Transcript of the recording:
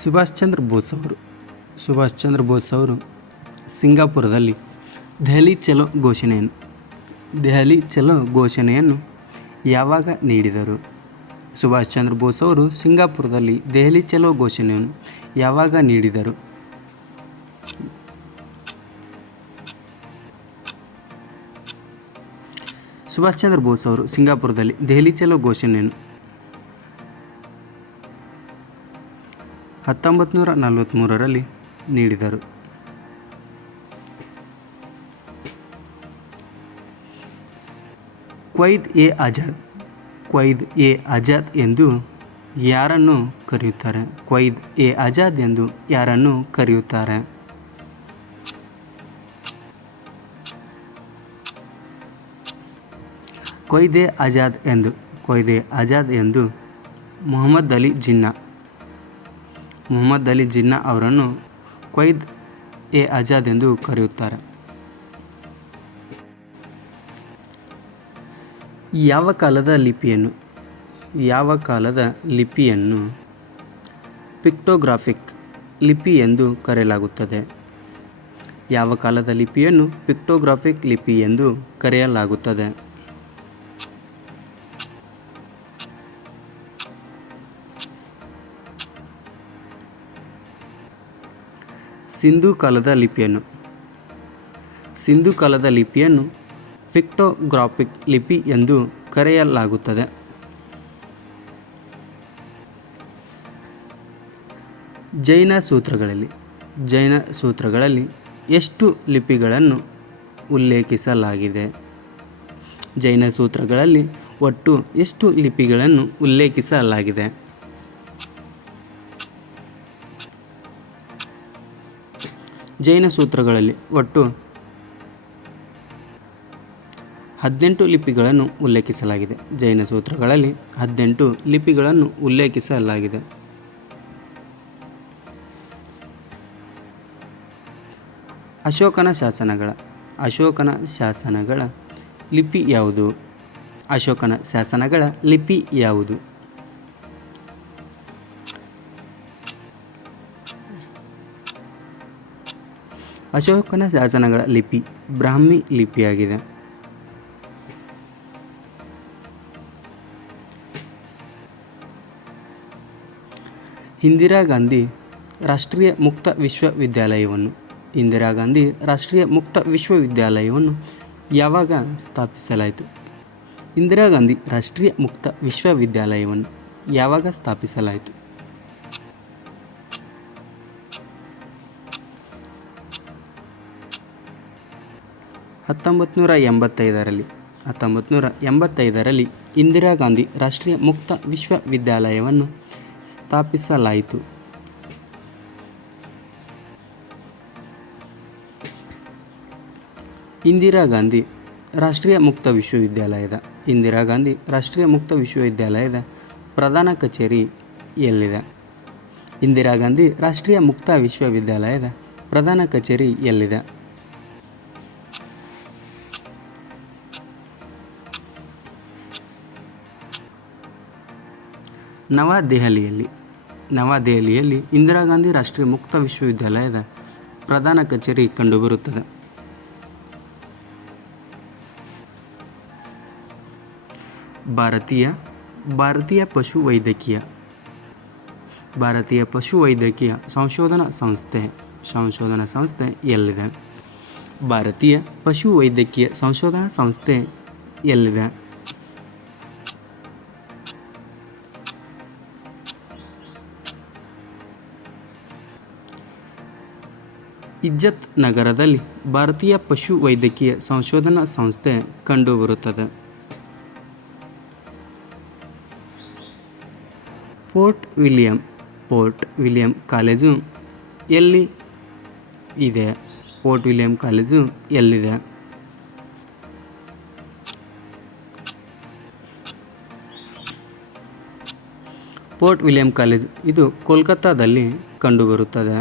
ಸುಭಾಷ್ ಚಂದ್ರ ಬೋಸ್ ಅವರು ಸಿಂಗಾಪುರದಲ್ಲಿ ದೆಹಲಿ ಚಲೋ ಘೋಷಣೆಯನ್ನು ಯಾವಾಗ ನೀಡಿದರು? ಸುಭಾಷ್ ಚಂದ್ರ ಬೋಸ್ ಅವರು ಸಿಂಗಾಪುರದಲ್ಲಿ ದೆಹಲಿ ಚಲೋ ಘೋಷಣೆಯನ್ನು ಯಾವಾಗ ನೀಡಿದರು? ಸುಭಾಷ್ ಚಂದ್ರ ಬೋಸ್ ಅವರು ಸಿಂಗಾಪುರದಲ್ಲಿ ದೆಹಲಿ ಚಲೋ ಘೋಷಣೆಯನ್ನು 1943ರಲ್ಲಿ ನೀಡಿದರು. ಕ್ವೈದ್ ಎ ಆಜಾದ್ ಎಂದು ಯಾರನ್ನು ಕರೆಯುತ್ತಾರೆ? ಕ್ವೈದ್ ಎ ಆಜಾದ್ ಎಂದು ಯಾರನ್ನು ಕರೆಯುತ್ತಾರೆ? ಕ್ವೈದ್ ಎ ಆಜಾದ್ ಎಂದು ಮೊಹಮ್ಮದ್ ಅಲಿ ಜಿನ್ನಾ ಅವರನ್ನು ಕ್ವೈದ್ ಎ ಆಜಾದ್ ಎಂದು ಕರೆಯುತ್ತಾರೆ. ಯಾವ ಕಾಲದ ಲಿಪಿಯನ್ನು ಪಿಕ್ಟೋಗ್ರಾಫಿಕ್ ಲಿಪಿ ಎಂದು ಕರೆಯಲಾಗುತ್ತದೆ? ಯಾವ ಕಾಲದ ಲಿಪಿಯನ್ನು ಪಿಕ್ಟೋಗ್ರಾಫಿಕ್ ಲಿಪಿ ಎಂದು ಕರೆಯಲಾಗುತ್ತದೆ? ಸಿಂಧೂ ಕಾಲದ ಲಿಪಿಯನ್ನು ಪಿಕ್ಟೋಗ್ರಾಫಿಕ್ ಲಿಪಿ ಎಂದು ಕರೆಯಲಾಗುತ್ತದೆ. ಜೈನ ಸೂತ್ರಗಳಲ್ಲಿ ಎಷ್ಟು ಲಿಪಿಗಳನ್ನು ಉಲ್ಲೇಖಿಸಲಾಗಿದೆ? ಜೈನ ಸೂತ್ರಗಳಲ್ಲಿ ಒಟ್ಟು ಎಷ್ಟು ಲಿಪಿಗಳನ್ನು ಉಲ್ಲೇಖಿಸಲಾಗಿದೆ? ಜೈನ ಸೂತ್ರಗಳಲ್ಲಿ ಒಟ್ಟು 18 ಲಿಪಿಗಳನ್ನು ಉಲ್ಲೇಖಿಸಲಾಗಿದೆ. ಜೈನ ಸೂತ್ರಗಳಲ್ಲಿ 18 ಲಿಪಿಗಳನ್ನು ಉಲ್ಲೇಖಿಸಲಾಗಿದೆ. ಅಶೋಕನ ಶಾಸನಗಳ ಲಿಪಿ ಯಾವುದು? ಅಶೋಕನ ಶಾಸನಗಳ ಲಿಪಿ ಯಾವುದು? ಅಶೋಕನ ಶಾಸನಗಳ ಲಿಪಿ ಬ್ರಾಹ್ಮಿ ಲಿಪಿಯಾಗಿದೆ. ಇಂದಿರಾ ಗಾಂಧಿ ರಾಷ್ಟ್ರೀಯ ಮುಕ್ತ ವಿಶ್ವವಿದ್ಯಾಲಯವನ್ನು ಯಾವಾಗ ಸ್ಥಾಪಿಸಲಾಯಿತು? ಇಂದಿರಾ ಗಾಂಧಿ ರಾಷ್ಟ್ರೀಯ ಮುಕ್ತ ವಿಶ್ವವಿದ್ಯಾಲಯವನ್ನು ಯಾವಾಗ ಸ್ಥಾಪಿಸಲಾಯಿತು? 1985ರಲ್ಲಿ ಇಂದಿರಾ ಗಾಂಧಿ ರಾಷ್ಟ್ರೀಯ ಮುಕ್ತ ವಿಶ್ವವಿದ್ಯಾಲಯವನ್ನು ಸ್ಥಾಪಿಸಲಾಯಿತು. ಇಂದಿರಾ ಗಾಂಧಿ ರಾಷ್ಟ್ರೀಯ ಮುಕ್ತ ವಿಶ್ವವಿದ್ಯಾಲಯದ ಪ್ರಧಾನ ಕಚೇರಿ ಎಲ್ಲಿದೆ? ಇಂದಿರಾ ಗಾಂಧಿ ರಾಷ್ಟ್ರೀಯ ಮುಕ್ತ ವಿಶ್ವವಿದ್ಯಾಲಯದ ಪ್ರಧಾನ ಕಚೇರಿ ಎಲ್ಲಿದೆ? ನವದೆಹಲಿಯಲ್ಲಿ ಇಂದಿರಾ ಗಾಂಧಿ ರಾಷ್ಟ್ರೀಯ ಮುಕ್ತ ವಿಶ್ವವಿದ್ಯಾಲಯದ ಪ್ರಧಾನ ಕಚೇರಿ ಕಂಡುಬರುತ್ತದೆ. ಭಾರತೀಯ ಪಶುವೈದ್ಯಕೀಯ ಸಂಶೋಧನಾ ಸಂಸ್ಥೆ ಎಲ್ಲಿದೆ? ಭಾರತೀಯ ಪಶುವೈದ್ಯಕೀಯ ಸಂಶೋಧನಾ ಸಂಸ್ಥೆ ಎಲ್ಲಿದೆ? ಇಜ್ಜತ್ ನಗರದಲ್ಲಿ ಭಾರತೀಯ ಪಶುವೈದ್ಯಕೀಯ ಸಂಶೋಧನಾ ಸಂಸ್ಥೆ ಕಂಡುಬರುತ್ತದೆ. ಫೋರ್ಟ್ ವಿಲಿಯಂ ಕಾಲೇಜು ಎಲ್ಲಿ ಇದೆ? ಫೋರ್ಟ್ ವಿಲಿಯಂ ಕಾಲೇಜು ಎಲ್ಲಿದೆ? ಫೋರ್ಟ್ ವಿಲಿಯಂ ಕಾಲೇಜು ಇದು ಕೋಲ್ಕತ್ತಾದಲ್ಲಿ ಕಂಡುಬರುತ್ತದೆ.